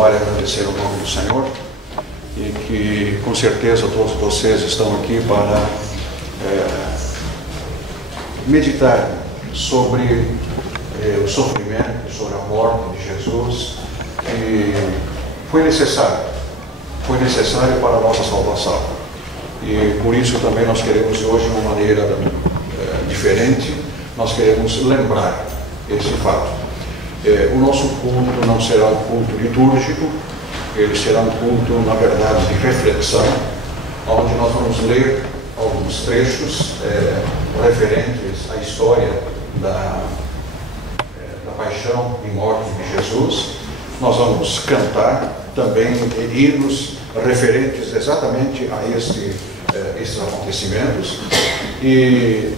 Para agradecer o nome do Senhor e que com certeza todos vocês estão aqui para meditar sobre o sofrimento, sobre a morte de Jesus, que foi necessário para a nossa salvação. E por isso também nós queremos hoje, de uma maneira diferente, nós queremos lembrar esse fato. O nosso culto não será um culto litúrgico, ele será um culto, na verdade, de reflexão, onde nós vamos ler alguns trechos referentes à história da paixão e morte de Jesus. Nós vamos cantar também hinos referentes exatamente a esses acontecimentos e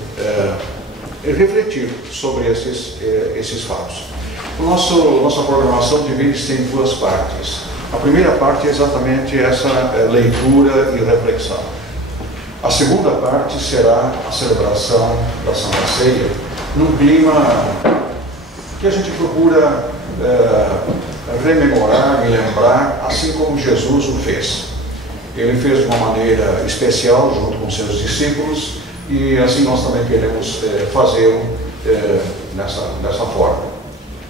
refletir sobre esses fatos. Nossa programação divide-se em duas partes. A primeira parte é exatamente essa leitura e reflexão. A segunda parte será a celebração da Santa Ceia, num clima que a gente procura rememorar e lembrar, assim como Jesus o fez. Ele fez de uma maneira especial junto com seus discípulos e assim nós também queremos fazê-lo dessa forma.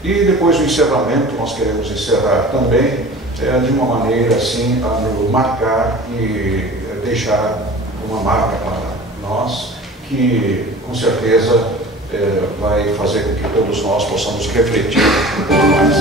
E depois do encerramento, nós queremos encerrar também de uma maneira assim a nos marcar e deixar uma marca para nós, que com certeza vai fazer com que todos nós possamos refletir um pouco mais.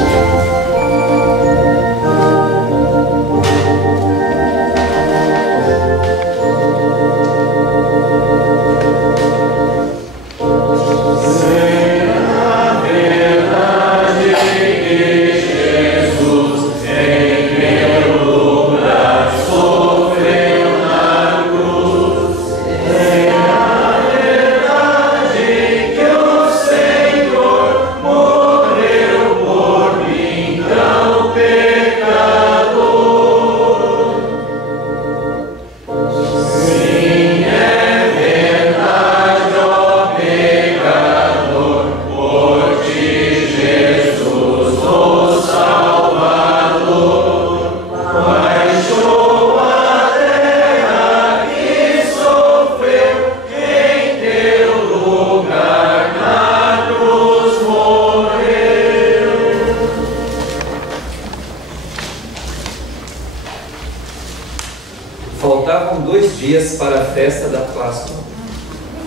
Faltavam 2 dias para a festa da Páscoa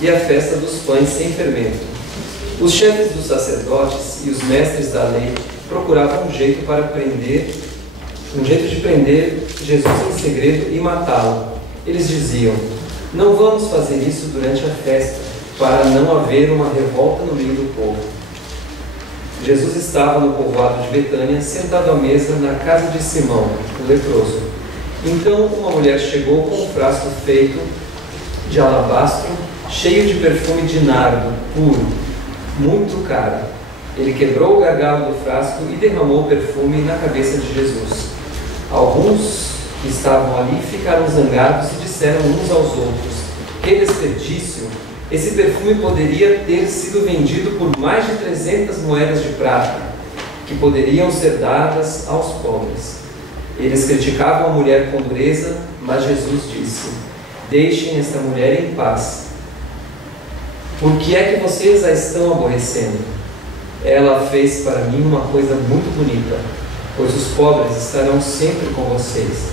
e a festa dos pães sem fermento. Os chefes dos sacerdotes e os mestres da lei procuravam um jeito de prender Jesus em segredo e matá-lo. Eles diziam: não vamos fazer isso durante a festa, para não haver uma revolta no meio do povo. Jesus estava no povoado de Betânia, sentado à mesa na casa de Simão, o leproso. Então uma mulher chegou com um frasco feito de alabastro, cheio de perfume de nardo puro, muito caro. Ele quebrou o gargalo do frasco e derramou o perfume na cabeça de Jesus. Alguns que estavam ali ficaram zangados e disseram uns aos outros: que desperdício! Esse perfume poderia ter sido vendido por mais de 300 moedas de prata, que poderiam ser dadas aos pobres. Eles criticavam a mulher com dureza, mas Jesus disse: deixem esta mulher em paz. Por que é que vocês a estão aborrecendo? Ela fez para mim uma coisa muito bonita, pois os pobres estarão sempre com vocês,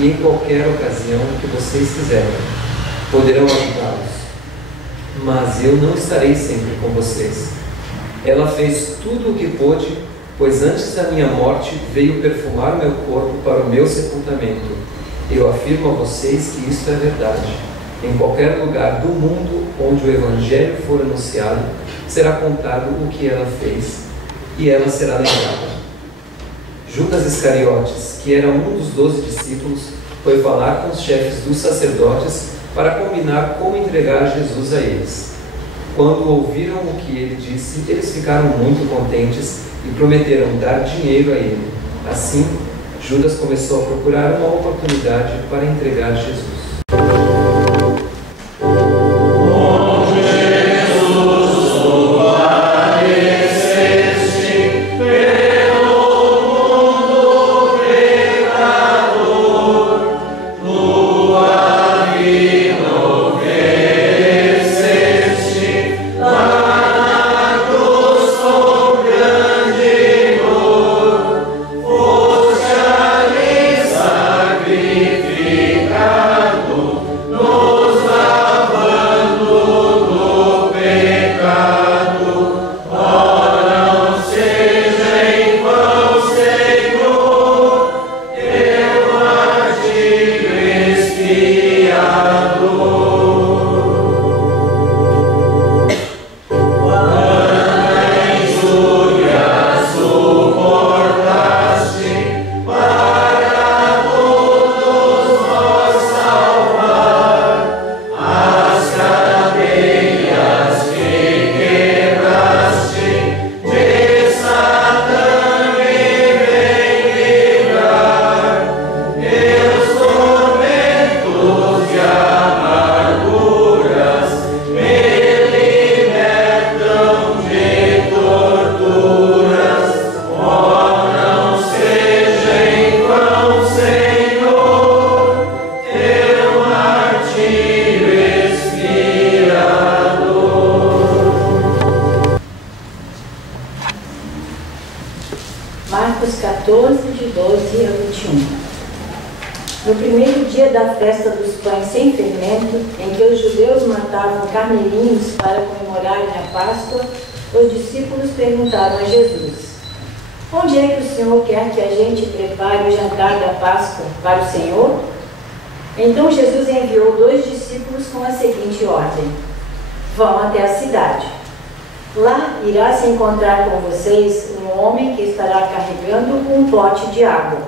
e em qualquer ocasião que vocês quiserem, poderão ajudá-los. Mas eu não estarei sempre com vocês. Ela fez tudo o que pôde, pois antes da minha morte veio perfumar o meu corpo para o meu sepultamento. Eu afirmo a vocês que isto é verdade. Em qualquer lugar do mundo onde o Evangelho for anunciado, será contado o que ela fez, e ela será lembrada. Judas Iscariotes, que era um dos 12 discípulos, foi falar com os chefes dos sacerdotes para combinar como entregar Jesus a eles. Quando ouviram o que ele disse, eles ficaram muito contentes e prometeram dar dinheiro a ele. Assim, Judas começou a procurar uma oportunidade para entregar Jesus. Pelo mundo Marcos 14, de 12 a 21. No primeiro dia da festa dos pães sem fermento, em que os judeus matavam carneirinhos para comemorarem a Páscoa, os discípulos perguntaram a Jesus: onde é que o Senhor quer que a gente prepare o jantar da Páscoa para o Senhor? Então Jesus enviou 2 discípulos com a seguinte ordem: vão até a cidade. Lá irá se encontrar com vocês um homem que estará carregando um pote de água.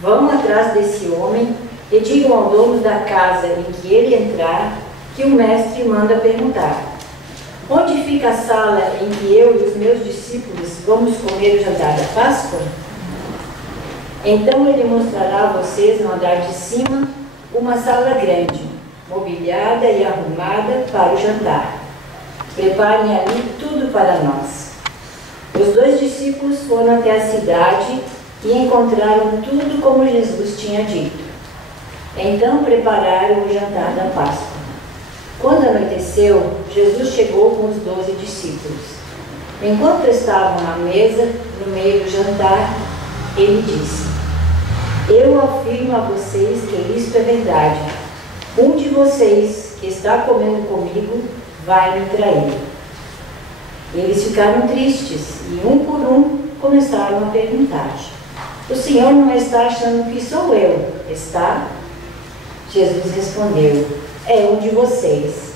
Vão atrás desse homem e digam ao dono da casa em que ele entrar que o mestre manda perguntar: onde fica a sala em que eu e os meus discípulos vamos comer o jantar da Páscoa? Então ele mostrará a vocês no andar de cima uma sala grande, mobiliada e arrumada para o jantar. Preparem ali tudo para nós. Os 2 discípulos foram até a cidade e encontraram tudo como Jesus tinha dito. Então prepararam o jantar da Páscoa. Quando anoiteceu, Jesus chegou com os 12 discípulos. Enquanto estavam à mesa, no meio do jantar, ele disse: eu afirmo a vocês que isto é verdade. Um de vocês que está comendo comigo vai me trair. Eles ficaram tristes e, um por um, começaram a perguntar: o Senhor não está achando que sou eu, está? Jesus respondeu: é um de vocês.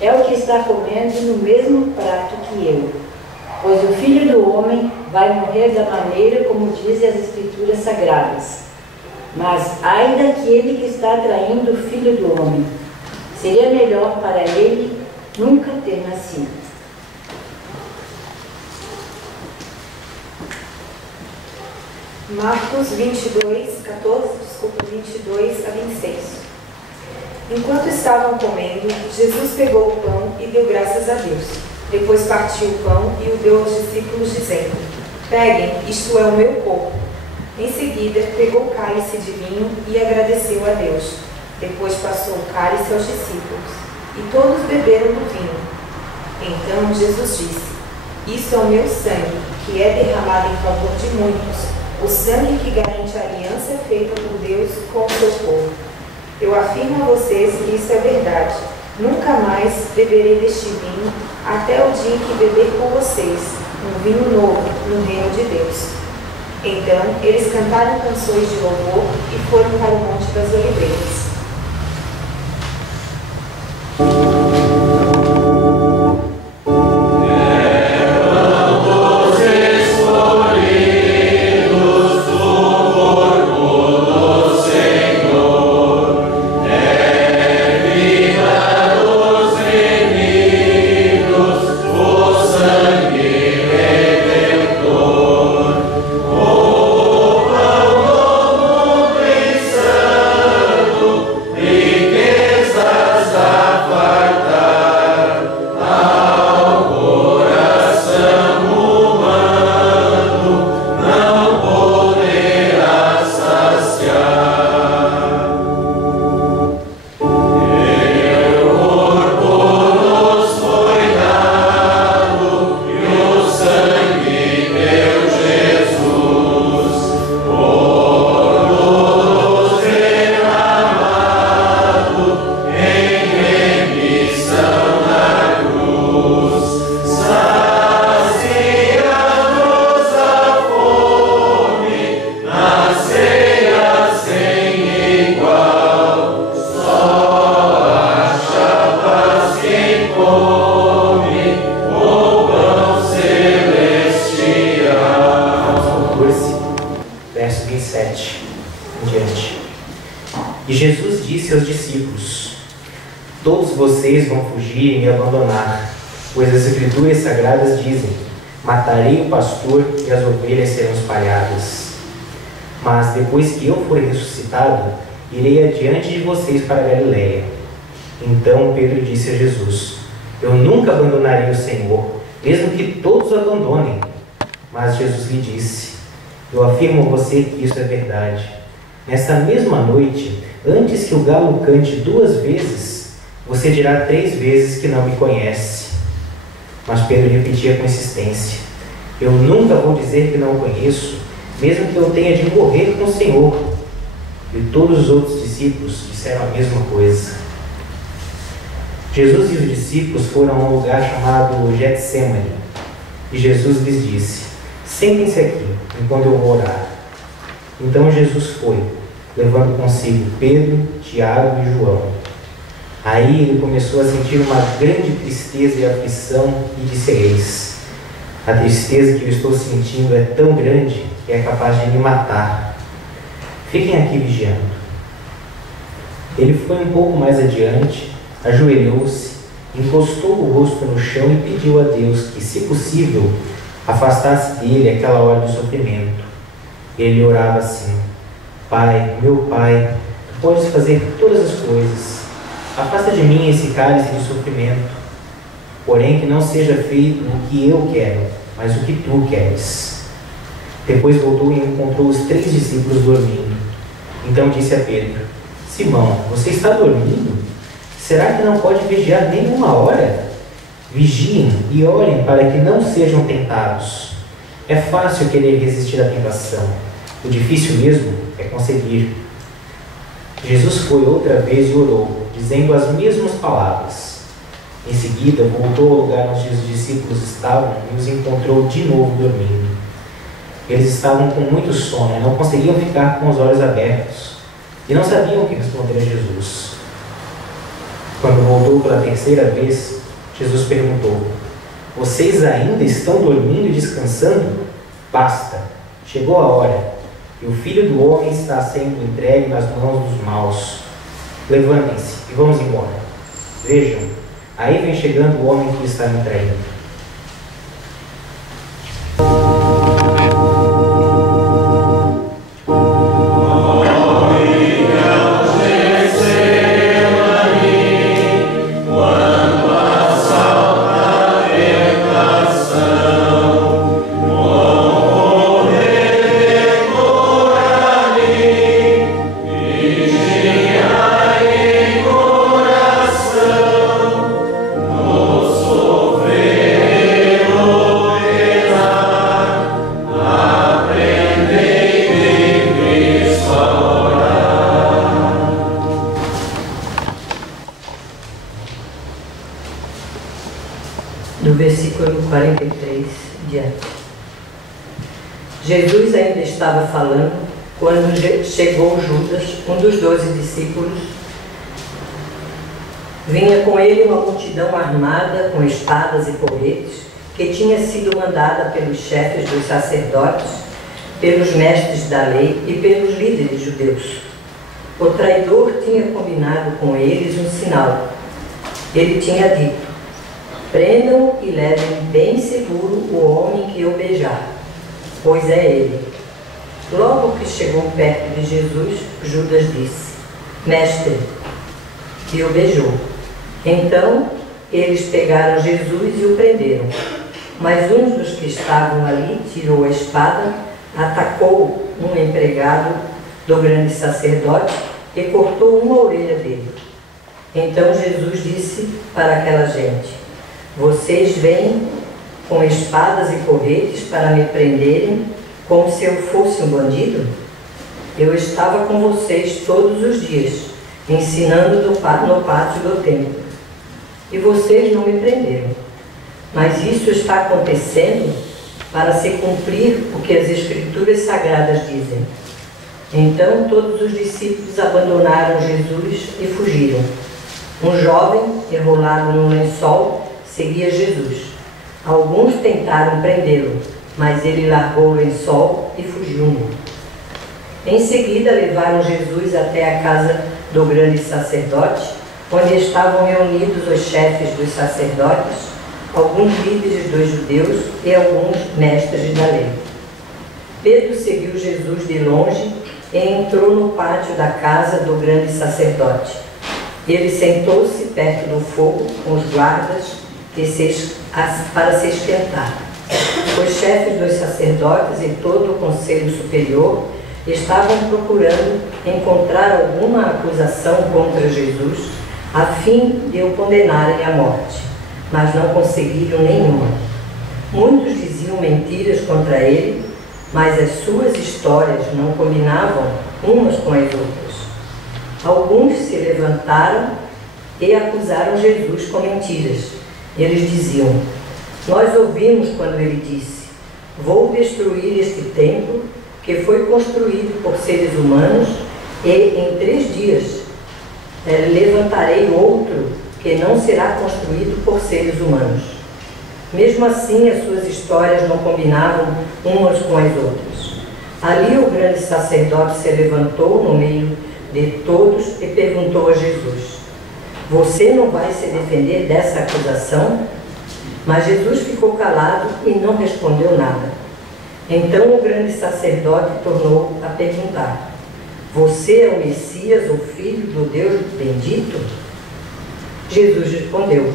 É o que está comendo no mesmo prato que eu. Pois o Filho do Homem vai morrer da maneira como dizem as Escrituras Sagradas. Mas ai daquele que está traindo o Filho do Homem. Seria melhor para ele nunca ter nascido. Marcos 22 a 26. Enquanto estavam comendo, Jesus pegou o pão e deu graças a Deus. Depois partiu o pão e o deu aos discípulos, dizendo: peguem, isto é o meu corpo. Em seguida, pegou o cálice de vinho e agradeceu a Deus. Depois passou o cálice aos discípulos, e todos beberam do vinho. Então Jesus disse: isso é o meu sangue, que é derramado em favor de muitos, o sangue que garante a aliança feita por Deus com o seu povo. Eu afirmo a vocês que isso é verdade. Nunca mais beberei deste vinho, até o dia em que beber com vocês um vinho novo no reino de Deus. Então, eles cantaram canções de louvor e foram para o Monte das Oliveiras. Vocês vão fugir e me abandonar, pois as Escrituras Sagradas dizem: matarei o pastor e as ovelhas serão espalhadas. Mas depois que eu for ressuscitado, irei adiante de vocês para a Galiléia. Então Pedro disse a Jesus: eu nunca abandonarei o Senhor, mesmo que todos o abandonem. Mas Jesus lhe disse: eu afirmo a você que isso é verdade. Nessa mesma noite, antes que o galo cante 2 vezes, você dirá 3 vezes que não me conhece. Mas Pedro repetia com insistência: eu nunca vou dizer que não o conheço, mesmo que eu tenha de morrer com o Senhor. E todos os outros discípulos disseram a mesma coisa. Jesus e os discípulos foram a um lugar chamado Getsêmani. E Jesus lhes disse: sentem-se aqui, enquanto eu vou orar. Então Jesus foi, levando consigo Pedro, Tiago e João. Aí ele começou a sentir uma grande tristeza e aflição e disse a eles: a tristeza que eu estou sentindo é tão grande que é capaz de me matar. Fiquem aqui vigiando. Ele foi um pouco mais adiante, ajoelhou-se, encostou o rosto no chão e pediu a Deus que, se possível, afastasse dele aquela hora do sofrimento. Ele orava assim: Pai, meu Pai, tu podes fazer todas as coisas. Afasta de mim esse cálice de sofrimento. Porém, que não seja feito o que eu quero, mas o que tu queres. Depois voltou e encontrou os 3 discípulos dormindo. Então disse a Pedro: Simão, você está dormindo? Será que não pode vigiar nem uma hora? Vigiem e orem para que não sejam tentados. É fácil querer resistir à tentação. O difícil mesmo é conseguir. Jesus foi outra vez e orou, dizendo as mesmas palavras. Em seguida, voltou ao lugar onde os discípulos estavam e os encontrou de novo dormindo. Eles estavam com muito sono e não conseguiam ficar com os olhos abertos, e não sabiam o que responder a Jesus. Quando voltou pela terceira vez, Jesus perguntou: vocês ainda estão dormindo e descansando? Basta, chegou a hora, e o Filho do Homem está sendo entregue nas mãos dos maus. Levantem-se e vamos embora. Vejam, aí vem chegando o homem que está me traindo. Do versículo 43 diante. Jesus ainda estava falando quando chegou Judas, um dos 12 discípulos. Vinha com ele uma multidão armada com espadas e porretes, que tinha sido mandada pelos chefes dos sacerdotes, pelos mestres da lei e pelos líderes judeus. O traidor tinha combinado com eles um sinal. Ele tinha dito: prendam e levem bem seguro o homem que eu beijar, pois é ele. Logo que chegou perto de Jesus, Judas disse: Mestre, e o beijou. Então eles pegaram Jesus e o prenderam. Mas um dos que estavam ali tirou a espada, atacou um empregado do grande sacerdote e cortou uma orelha dele. Então Jesus disse para aquela gente: vocês vêm com espadas e porretes para me prenderem como se eu fosse um bandido? Eu estava com vocês todos os dias, ensinando no pátio do templo, e vocês não me prenderam. Mas isso está acontecendo para se cumprir o que as Escrituras Sagradas dizem. Então todos os discípulos abandonaram Jesus e fugiram. Um jovem, enrolado num lençol, seguia Jesus. Alguns tentaram prendê-lo, mas ele largou o lençol e fugiu nu. Em seguida levaram Jesus até a casa do grande sacerdote, onde estavam reunidos os chefes dos sacerdotes, alguns líderes dos judeus e alguns mestres da lei. Pedro seguiu Jesus de longe e entrou no pátio da casa do grande sacerdote. Ele sentou-se perto do fogo com os guardas para se esquentar. Os chefes dos sacerdotes e todo o conselho superior estavam procurando encontrar alguma acusação contra Jesus, a fim de o condenarem à morte, mas não conseguiram nenhuma. Muitos diziam mentiras contra ele mas as suas histórias não combinavam umas com as outras. Alguns se levantaram e acusaram Jesus com mentiras. Eles diziam: nós ouvimos quando ele disse: vou destruir este templo que foi construído por seres humanos e em 3 dias levantarei outro que não será construído por seres humanos. Mesmo assim, as suas histórias não combinavam umas com as outras. Ali o grande sacerdote se levantou no meio de todos e perguntou a Jesus: você não vai se defender dessa acusação? Mas Jesus ficou calado e não respondeu nada. Então o grande sacerdote tornou a perguntar: você é o Messias, o Filho do Deus bendito? Jesus respondeu: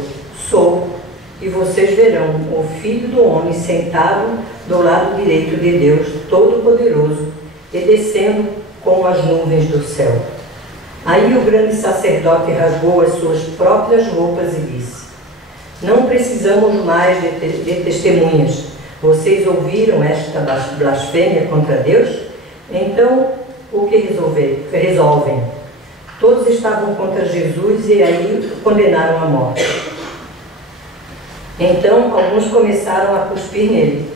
sou, e vocês verão o Filho do Homem sentado do lado direito de Deus Todo-Poderoso e descendo com as nuvens do céu. Aí o grande sacerdote rasgou as suas próprias roupas e disse: não precisamos mais de testemunhas. Vocês ouviram esta blasfêmia contra Deus? Então, o que resolvem? Todos estavam contra Jesus e aí o condenaram à morte. Então, alguns começaram a cuspir nele,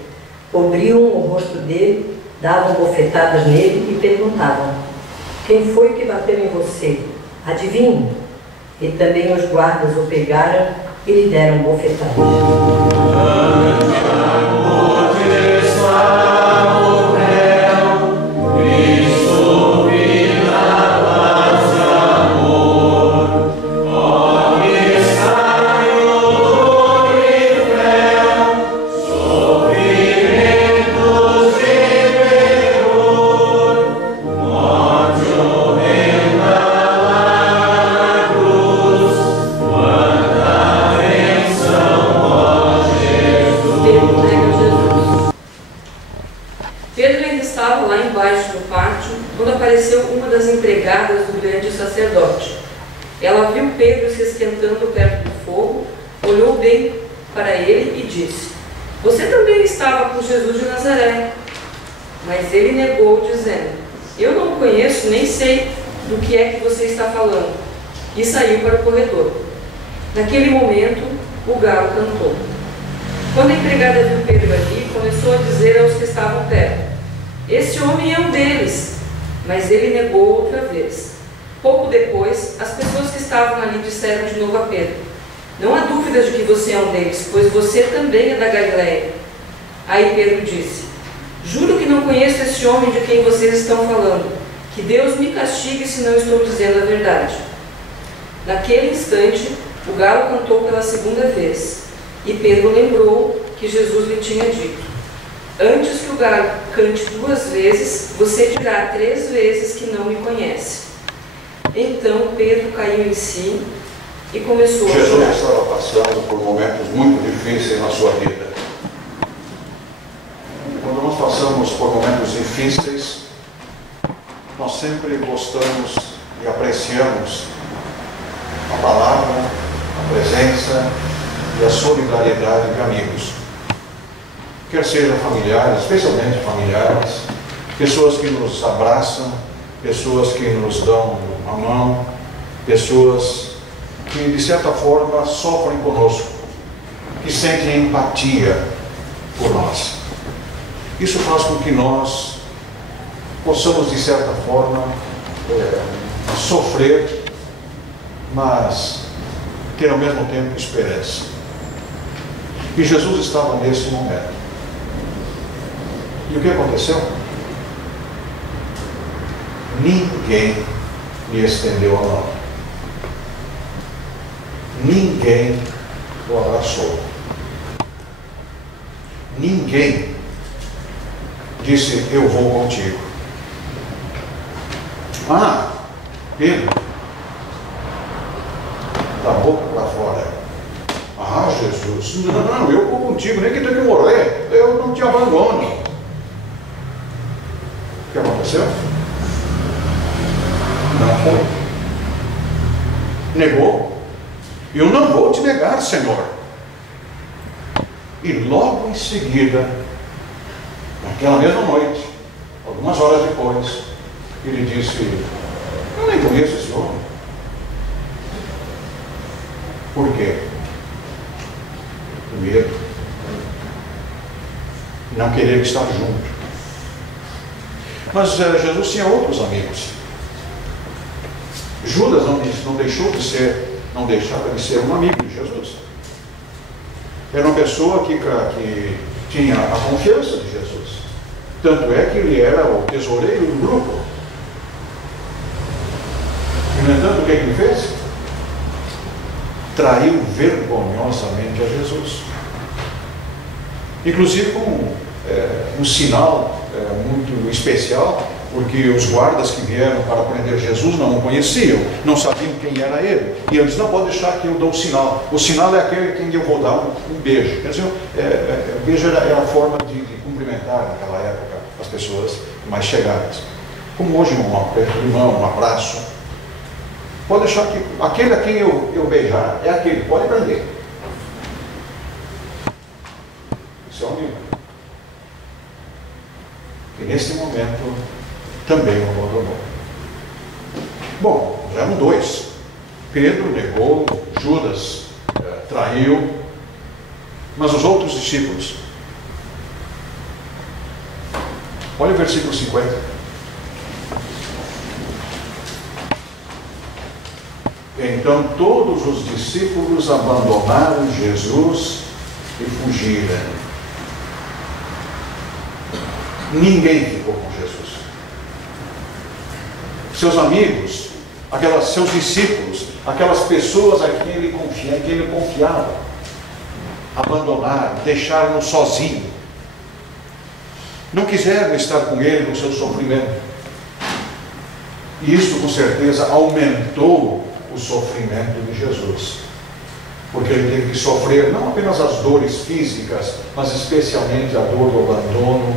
cobriam o rosto dele, davam bofetadas nele e perguntavam: quem foi que bateu em você? Adivinhe. E também os guardas o pegaram e lhe deram bofetadas. Ela viu Pedro se esquentando perto do fogo, olhou bem para ele e disse: você também estava com Jesus de Nazaré. Mas ele negou, dizendo: eu não o conheço, nem sei do que é que você está falando. E saiu para o corredor. Naquele momento, o galo cantou. Quando a empregada viu Pedro ali, começou a dizer aos que estavam perto: esse homem é um deles. Mas ele negou outra vez. Pouco depois, as pessoas que estavam ali disseram de novo a Pedro: não há dúvida de que você é um deles, pois você também é da Galileia. Aí Pedro disse: juro que não conheço esse homem de quem vocês estão falando. Que Deus me castigue se não estou dizendo a verdade. Naquele instante, o galo cantou pela segunda vez, e Pedro lembrou que Jesus lhe tinha dito: antes que o galo cante 2 vezes, você dirá 3 vezes que não me conhece. Então Pedro caiu em si e começou a chorar. Jesus estava passando por momentos muito difíceis na sua vida. Quando nós passamos por momentos difíceis, nós sempre gostamos e apreciamos a palavra, a presença e a solidariedade de amigos. Quer sejam familiares, especialmente familiares, pessoas que nos abraçam, pessoas que nos dão a mão, pessoas que de certa forma sofrem conosco, que sentem empatia por nós. Isso faz com que nós possamos de certa forma sofrer, mas ter ao mesmo tempo esperança. E Jesus estava nesse momento. E o que aconteceu? Ninguém lhe estendeu a mão. Ninguém o abraçou. Ninguém disse: eu vou contigo. Ah, Pedro, da boca para fora: ah, Jesus, não, eu vou contigo, nem que tenha que morrer, eu não te abandono. O que aconteceu? Não foi. Negou. Eu não vou te negar, Senhor. E logo em seguida, Naquela mesma noite, algumas horas depois, ele disse: eu nem conheço esse homem. Por quê? O medo. Não querer estar junto. Mas Jesus tinha outros amigos. Judas não deixava de ser um amigo de Jesus. Era uma pessoa que tinha a confiança de Jesus. Tanto é que ele era o tesoureiro do grupo. E, no entanto, o que ele fez? Traiu vergonhosamente a Jesus. Inclusive com um sinal muito especial, porque os guardas que vieram para prender Jesus não o conheciam, não sabiam quem era ele. E ele disse: não, pode deixar que eu dou o sinal. O sinal é aquele quem eu vou dar um beijo. Quer dizer, o beijo era a forma de cumprimentar naquela época as pessoas mais chegadas. Como hoje um aperto de mão, um abraço. Pode deixar que aquele a quem eu beijar é aquele, pode prender. Isso é um amigo. Que nesse momento também o abandonou. Bom, já eram dois. Pedro negou, Judas traiu, mas os outros discípulos. Olha o versículo 50. Então todos os discípulos abandonaram Jesus e fugiram. Ninguém ficou com Jesus. Seus amigos, seus discípulos, aquelas pessoas a quem ele confiava, abandonaram, deixaram-no sozinho. Não quiseram estar com ele no seu sofrimento. E isso, com certeza, aumentou o sofrimento de Jesus. Porque ele teve que sofrer não apenas as dores físicas, mas especialmente a dor do abandono,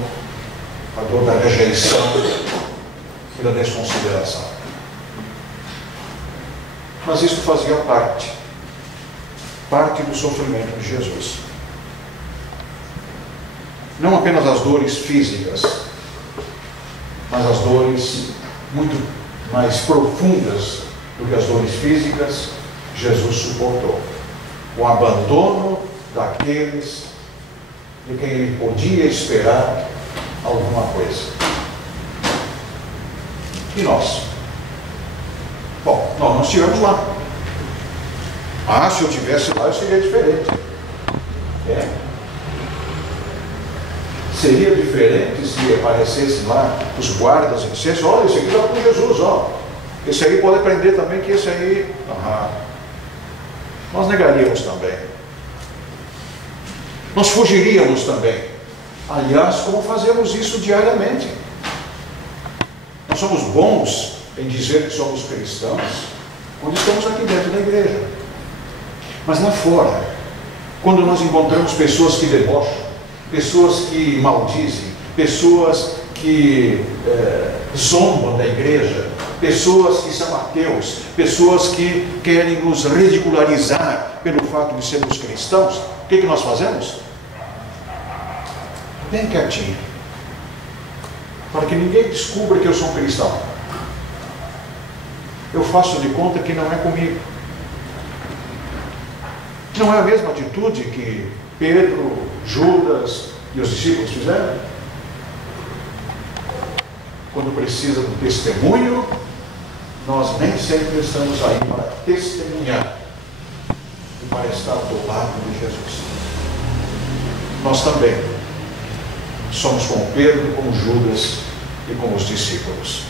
a dor da rejeição e da desconsideração. Mas isso fazia parte do sofrimento de Jesus. Não apenas as dores físicas, mas as dores muito mais profundas do que as dores físicas, Jesus suportou. O abandono daqueles de quem ele podia esperar alguma coisa. E nós? Bom, nós não estivemos lá. Se eu estivesse lá, eu seria diferente. Seria diferente se aparecessem lá os guardas e dissessem: olha, esse aqui estava com Jesus, esse aí pode aprender também que esse aí... Nós negaríamos também. Nós fugiríamos também. Aliás, como fazemos isso diariamente. Nós somos bons em dizer que somos cristãos quando estamos aqui dentro da igreja. Mas lá fora, quando nós encontramos pessoas que debocham, pessoas que maldizem, pessoas que zombam da igreja, pessoas que são ateus, pessoas que querem nos ridicularizar pelo fato de sermos cristãos, o que nós fazemos? Bem quietinho, para que ninguém descubra que eu sou um cristão. Eu faço de conta que não é comigo. Não é a mesma atitude que Pedro, Judas e os discípulos fizeram? Quando precisa do testemunho, nós nem sempre estamos aí para testemunhar e para estar do lado de Jesus. Nós também somos como Pedro, como Judas e como os discípulos.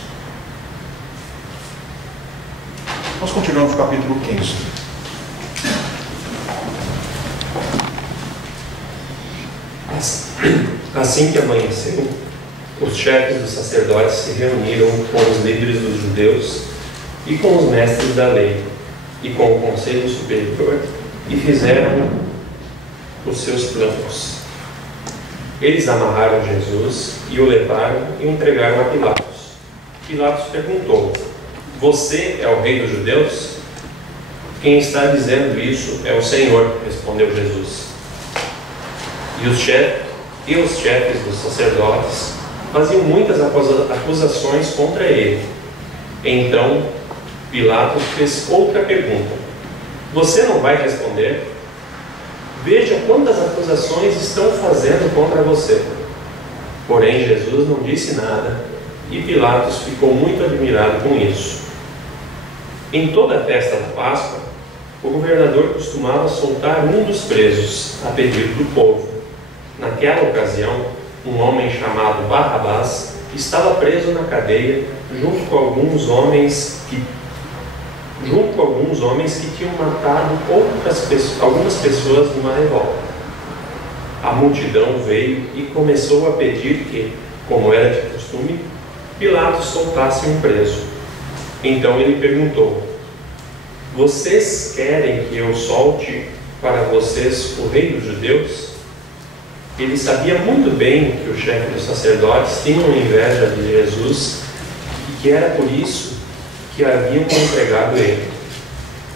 Nós continuamos no capítulo 15. Assim que amanheceu, os chefes dos sacerdotes se reuniram com os líderes dos judeus e com os mestres da lei e com o conselho superior e fizeram os seus planos. Eles amarraram Jesus e o levaram e o entregaram a Pilatos. Pilatos perguntou: você é o rei dos judeus? Quem está dizendo isso é o Senhor, respondeu Jesus. E os e os chefes dos sacerdotes faziam muitas acusações contra ele. Então Pilatos fez outra pergunta: você não vai responder? Veja quantas acusações estão fazendo contra você. Porém Jesus não disse nada, e Pilatos ficou muito admirado com isso. Em toda a festa da Páscoa, o governador costumava soltar um dos presos a pedido do povo. Naquela ocasião, um homem chamado Barrabás estava preso na cadeia junto com alguns homens que tinham matado algumas pessoas numa revolta. A multidão veio e começou a pedir que, como era de costume, Pilatos soltasse um preso. Então ele perguntou: vocês querem que eu solte para vocês o rei dos judeus? Ele sabia muito bem que os chefes dos sacerdotes tinham inveja de Jesus e que era por isso que haviam entregado ele.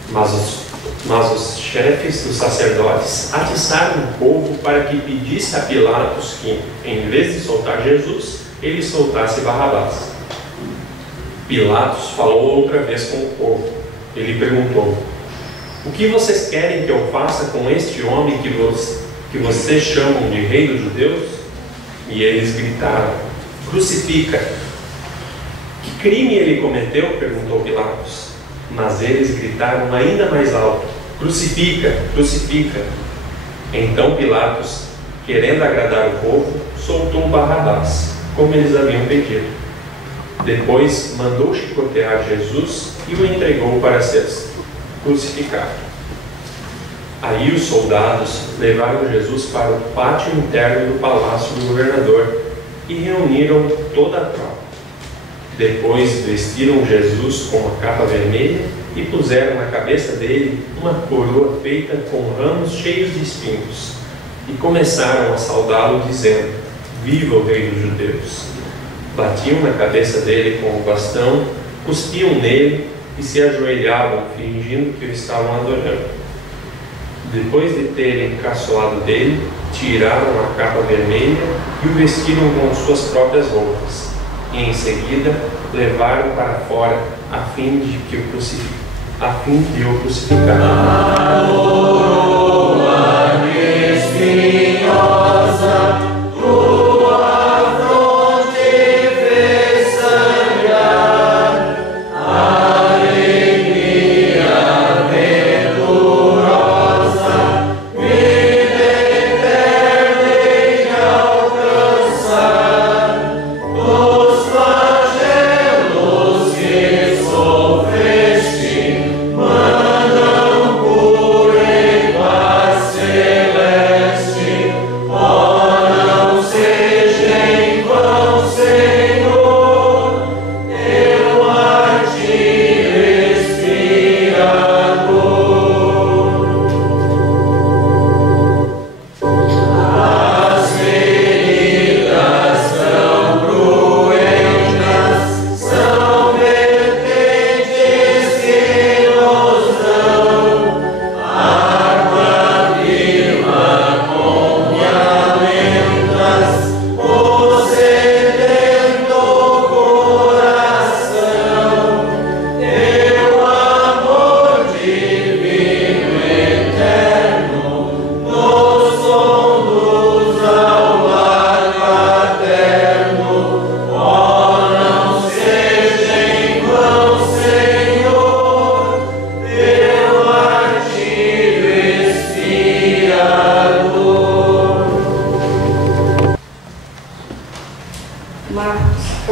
Mas os chefes dos sacerdotes atiçaram o povo para que pedisse a Pilatos que, em vez de soltar Jesus, ele soltasse Barrabás. Pilatos falou outra vez com o povo. Ele perguntou: o que vocês querem que eu faça com este homem que vocês chamam de rei dos judeus? E eles gritaram: crucifica! Que crime ele cometeu? Perguntou Pilatos. Mas eles gritaram ainda mais alto: crucifica! Crucifica! Então Pilatos, querendo agradar o povo, soltou Barrabás, como eles haviam pedido. Depois mandou chicotear Jesus e o entregou para ser crucificado. Aí os soldados levaram Jesus para o pátio interno do palácio do governador e reuniram toda a tropa. Depois vestiram Jesus com uma capa vermelha e puseram na cabeça dele uma coroa feita com ramos cheios de espinhos e começaram a saudá-lo dizendo: viva o rei dos judeus! Batiam na cabeça dele com o bastão, cuspiam nele e se ajoelhavam, fingindo que o estavam adorando. Depois de terem caçoado dele, tiraram a capa vermelha e o vestiram com suas próprias roupas. E em seguida levaram para fora a fim de o crucificar.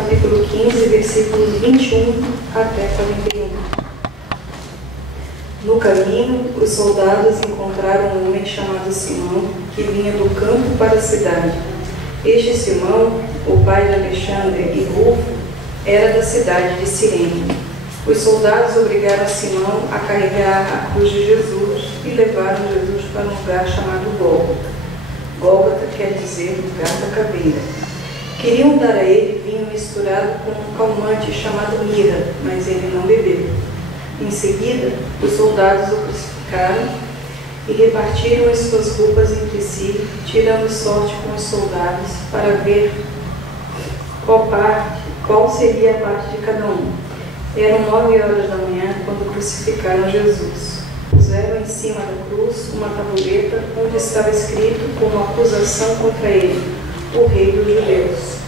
capítulo 15, versículos 21 até 41. No caminho, os soldados encontraram um homem chamado Simão, que vinha do campo para a cidade. Este Simão, o pai de Alexandre e Rufo, era da cidade de Cirene. Os soldados obrigaram Simão a carregar a cruz de Jesus e levaram Jesus para um lugar chamado Gólgota. Gólgota quer dizer lugar da caveira. Queriam dar a ele vinho misturado com um calmante chamado mirra, mas ele não bebeu. Em seguida, os soldados o crucificaram e repartiram as suas roupas entre si, tirando sorte com os soldados, para ver qual seria a parte de cada um. Eram 9 horas da manhã quando crucificaram Jesus. Puseram em cima da cruz uma tabuleta onde estava escrito como acusação contra ele: o Rei dos Judeus.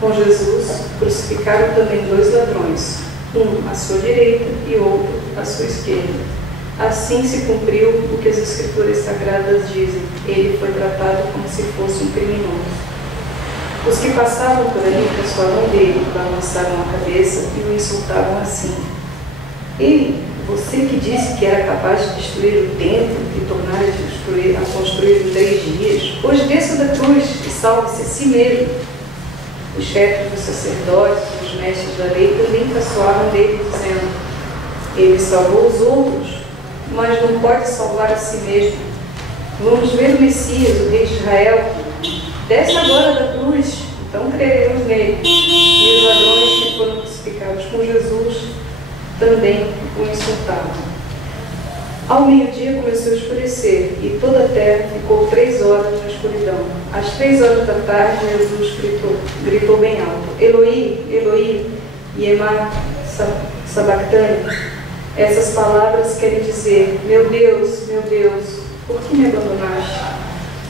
Com Jesus crucificaram também 2 ladrões, um à sua direita e outro à sua esquerda. Assim se cumpriu o que as Escrituras Sagradas dizem: ele foi tratado como se fosse um criminoso. Os que passavam por ali caçoavam dele, balançavam a cabeça e o insultavam assim: ele, você que disse que era capaz de destruir o templo e tornar a construir em 3 dias, hoje desça da cruz e salve-se a si mesmo. Os chefes dos sacerdotes e os mestres da lei também caçoavam dele, dizendo: ele salvou os outros, mas não pode salvar a si mesmo. Vamos ver o Messias, o Rei de Israel. Desce agora da cruz, então creremos nele. E os ladrões que foram crucificados com Jesus também o insultavam. Ao meio-dia começou a escurecer e toda a terra ficou 3 horas na escuridão. Às 3 horas da tarde, Jesus gritou bem alto: Eloi, Eloi, lema sabachthani. Essas palavras querem dizer: meu Deus, por que me abandonaste?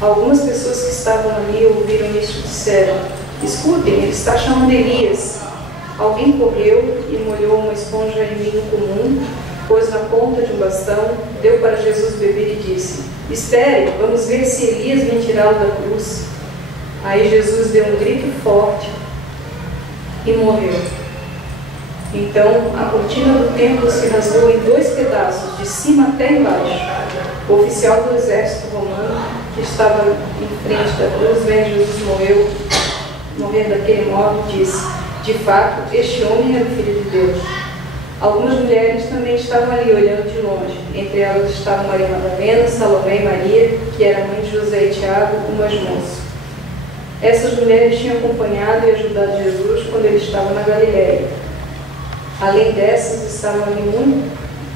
Algumas pessoas que estavam ali ouviram isso e disseram: escutem, ele está chamando Elias. Alguém correu e molhou uma esponja em vinho comum, pôs na ponta de um bastão, deu para Jesus beber e disse: espere, vamos ver se Elias vem tirá-lo da cruz. Aí Jesus deu um grito forte e morreu. Então a cortina do templo se rasgou em 2 pedaços, de cima até embaixo. O oficial do exército romano, que estava em frente da cruz, vendo Jesus morrer daquele modo, disse: de fato, este homem era o Filho de Deus. Algumas mulheres também estavam ali olhando de longe. Entre elas estavam Maria Madalena, Salomé e Maria, que era mãe de José e Tiago, umas moças. Essas mulheres tinham acompanhado e ajudado Jesus quando ele estava na Galiléia. Além dessas, estavam ali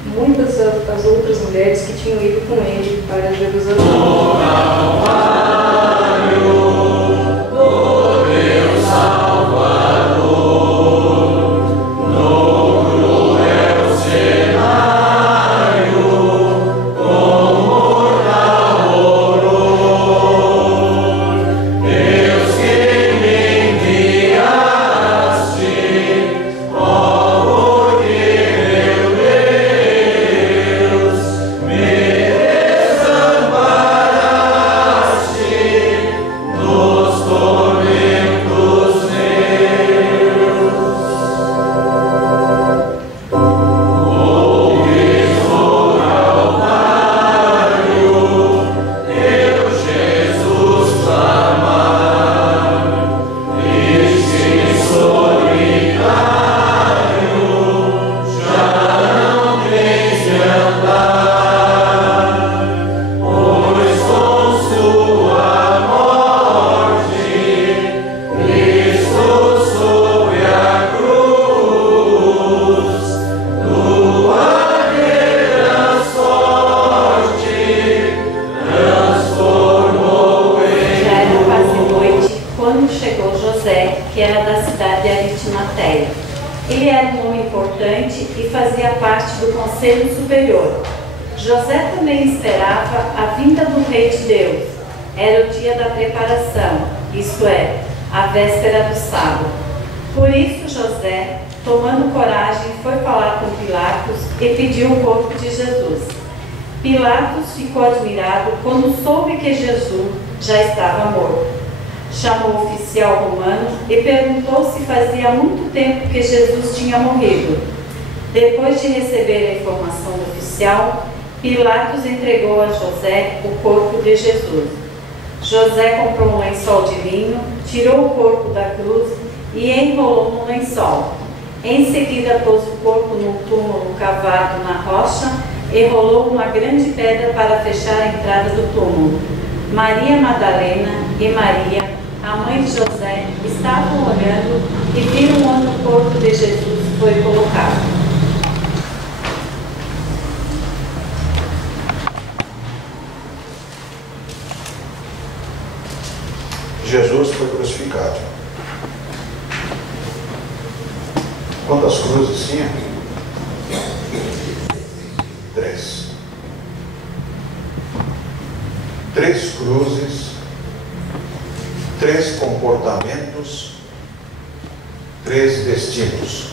muitas as outras mulheres que tinham ido com ele para Jerusalém. José também esperava a vinda do Rei de Deus. Era o dia da preparação, isto é, a véspera do sábado. Por isso José, tomando coragem, foi falar com Pilatos e pediu o corpo de Jesus. Pilatos ficou admirado quando soube que Jesus já estava morto. Chamou o oficial romano e perguntou se fazia muito tempo que Jesus tinha morrido. Depois de receber a informação do oficial, Pilatos entregou a José o corpo de Jesus. José comprou um lençol de linho, tirou o corpo da cruz e enrolou no lençol. Em seguida pôs o corpo num túmulo cavado na rocha e rolou uma grande pedra para fechar a entrada do túmulo. Maria Madalena e Maria, a mãe de José, estavam olhando e viram onde o corpo de Jesus foi colocado. Jesus foi crucificado. Quantas cruzes tinha? 3. 3 cruzes, 3 comportamentos, 3 destinos.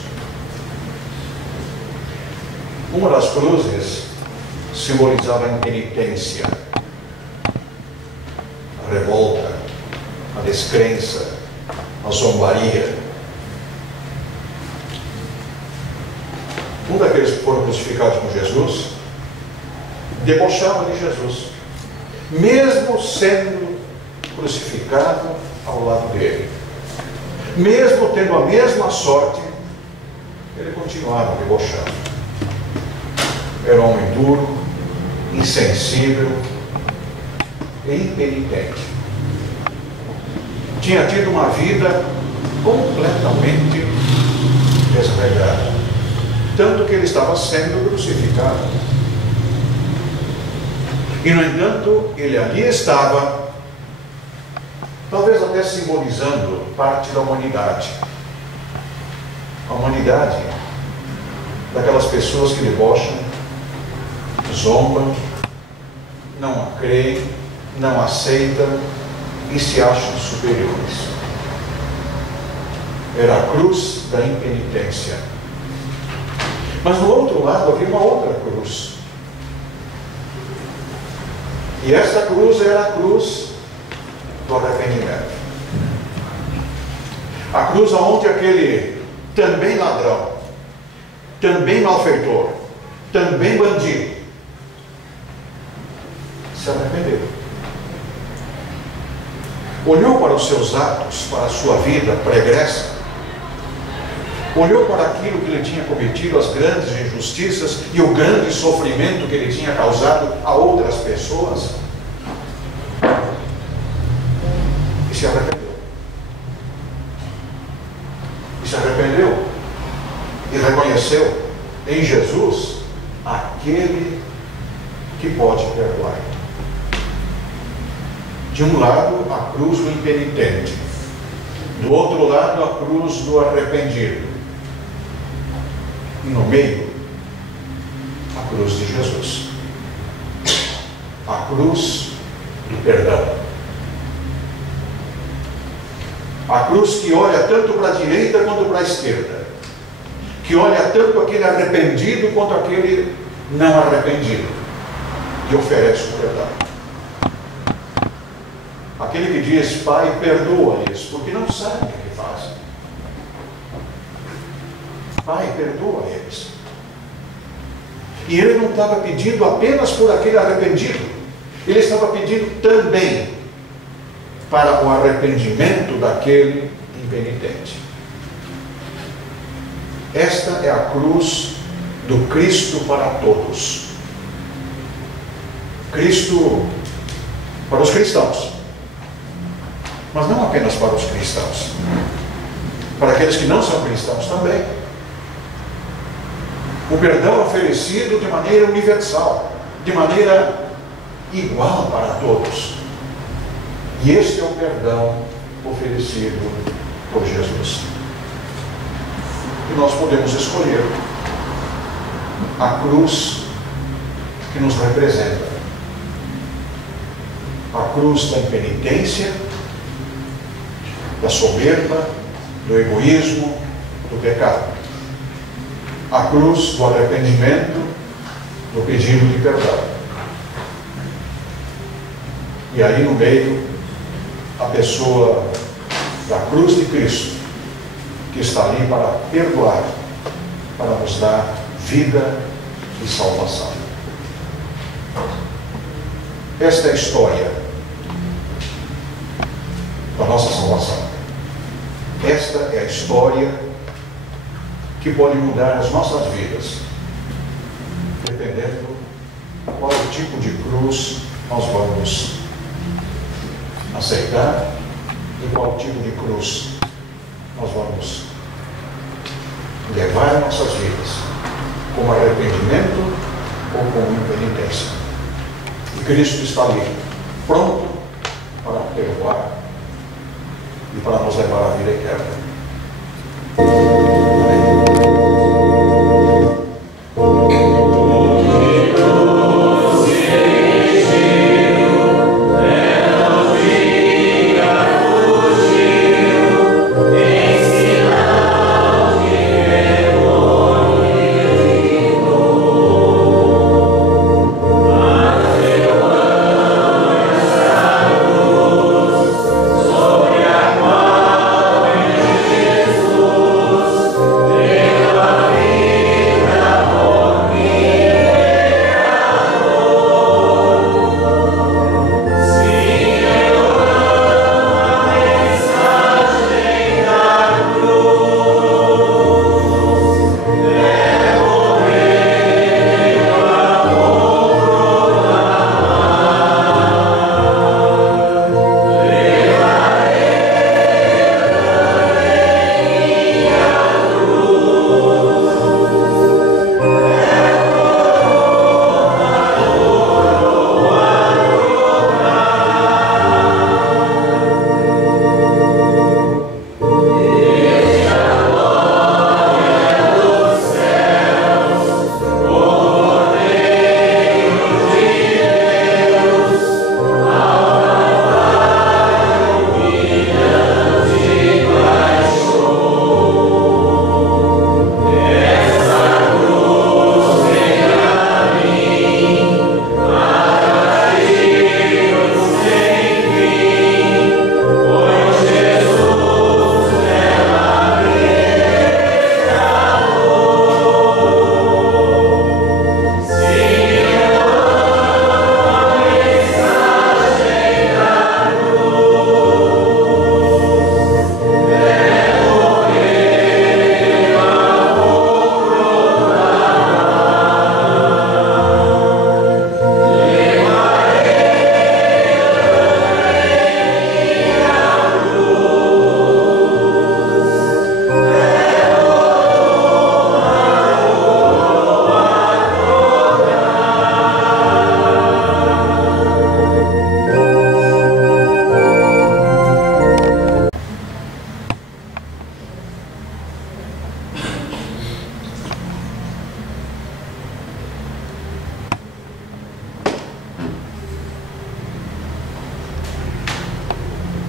Uma das cruzes simbolizava a impenitência, a revolta, a descrença, a zombaria. Um daqueles que foram crucificados com Jesus debochava de Jesus, mesmo sendo crucificado ao lado dele, mesmo tendo a mesma sorte, ele continuava debochando. Era um homem duro, insensível e impenitente. Tinha tido uma vida completamente desregrada, tanto que ele estava sendo crucificado. E, no entanto, ele ali estava, talvez até simbolizando parte da humanidade. A humanidade daquelas pessoas que debocham, zombam, não a creem, não aceitam e se acham superiores. Era a cruz da impenitência. Mas do outro lado havia uma outra cruz. E essa cruz era a cruz do arrependimento. A cruz onde aquele também ladrão, também malfeitor, também bandido, se arrependeu. Olhou para os seus atos, para a sua vida pregressa, olhou para aquilo que ele tinha cometido, as grandes injustiças e o grande sofrimento que ele tinha causado a outras pessoas, e se arrependeu. E se arrependeu e reconheceu em Jesus aquele que pode perdoar. De um lado, a cruz do impenitente, do outro lado, a cruz do arrependido, e no meio, a cruz de Jesus, a cruz do perdão, a cruz que olha tanto para a direita quanto para a esquerda, que olha tanto aquele arrependido quanto aquele não arrependido, e oferece o perdão. Aquele que diz: Pai, perdoa-lhes, porque não sabem o que fazem. Pai, perdoa eles. E ele não estava pedindo apenas por aquele arrependido, ele estava pedindo também para o arrependimento daquele impenitente. Esta é a cruz do Cristo para todos. Cristo para os cristãos, mas não apenas para os cristãos, para aqueles que não são cristãos também. O perdão oferecido de maneira universal, de maneira igual para todos. E este é o perdão oferecido por Jesus. E nós podemos escolher a cruz que nos representa. A cruz da impenitência, da soberba, do egoísmo, do pecado. A cruz do arrependimento, do pedido de perdão. E aí no meio, a pessoa da cruz de Cristo, que está ali para perdoar, para nos dar vida e salvação. Esta é a história da nossa salvação. Esta é a história que pode mudar as nossas vidas, dependendo qual tipo de cruz nós vamos aceitar e qual tipo de cruz nós vamos levar em nossas vidas, como arrependimento ou como impenitência. E Cristo está ali, pronto para perdoar e para nos levar à vida eterna.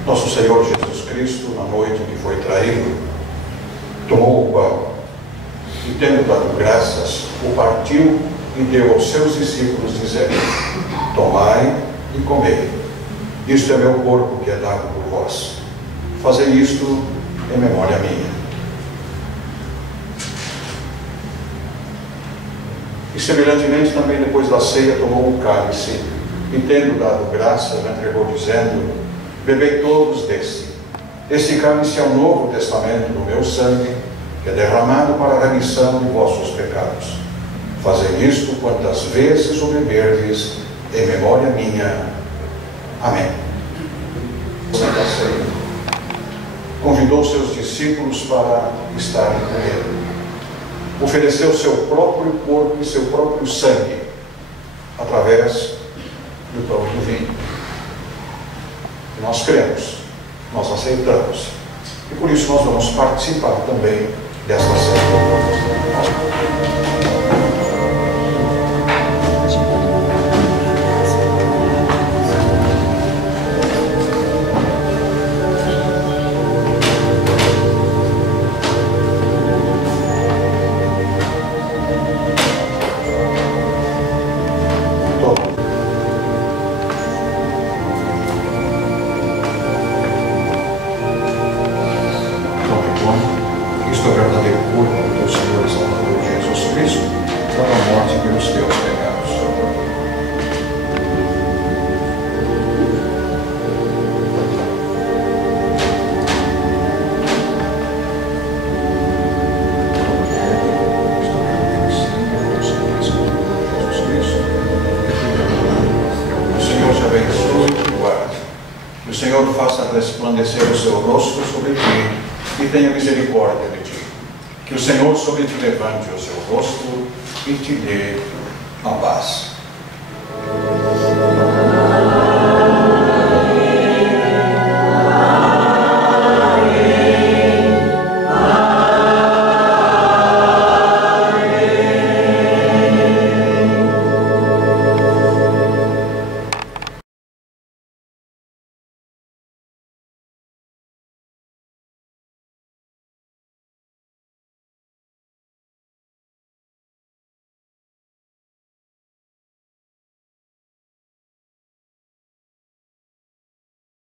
Nosso Senhor Jesus Cristo, na noite que foi traído, tomou o pão e, tendo dado graças, o partiu e deu aos seus discípulos, dizendo: tomai e comei, isto é meu corpo que é dado por vós. Fazei isto em memória minha. E semelhantemente também depois da ceia tomou o cálice e, tendo dado graças, entregou, dizendo: bebei todos desse. Este cálice é o novo testamento do meu sangue, que é derramado para a remissão de vossos pecados. Fazei isto quantas vezes o beberdes, em memória minha. Amém. Santa Ceia. Convidou seus discípulos para estarem com ele. Ofereceu seu próprio corpo e seu próprio sangue, através do pão e do vinho. Nós cremos, nós aceitamos, e por isso nós vamos participar também desta ceia. Isto é o verdadeiro corpo do teu Senhor e Salvador Jesus Cristo, para a morte pelos teus pecados. O Senhor te abençoe e te guarde. Que o Senhor faça resplandecer o seu rosto sobre ti e tenha misericórdia de ti. Que o Senhor sobre ti levante o seu rosto e te dê a paz.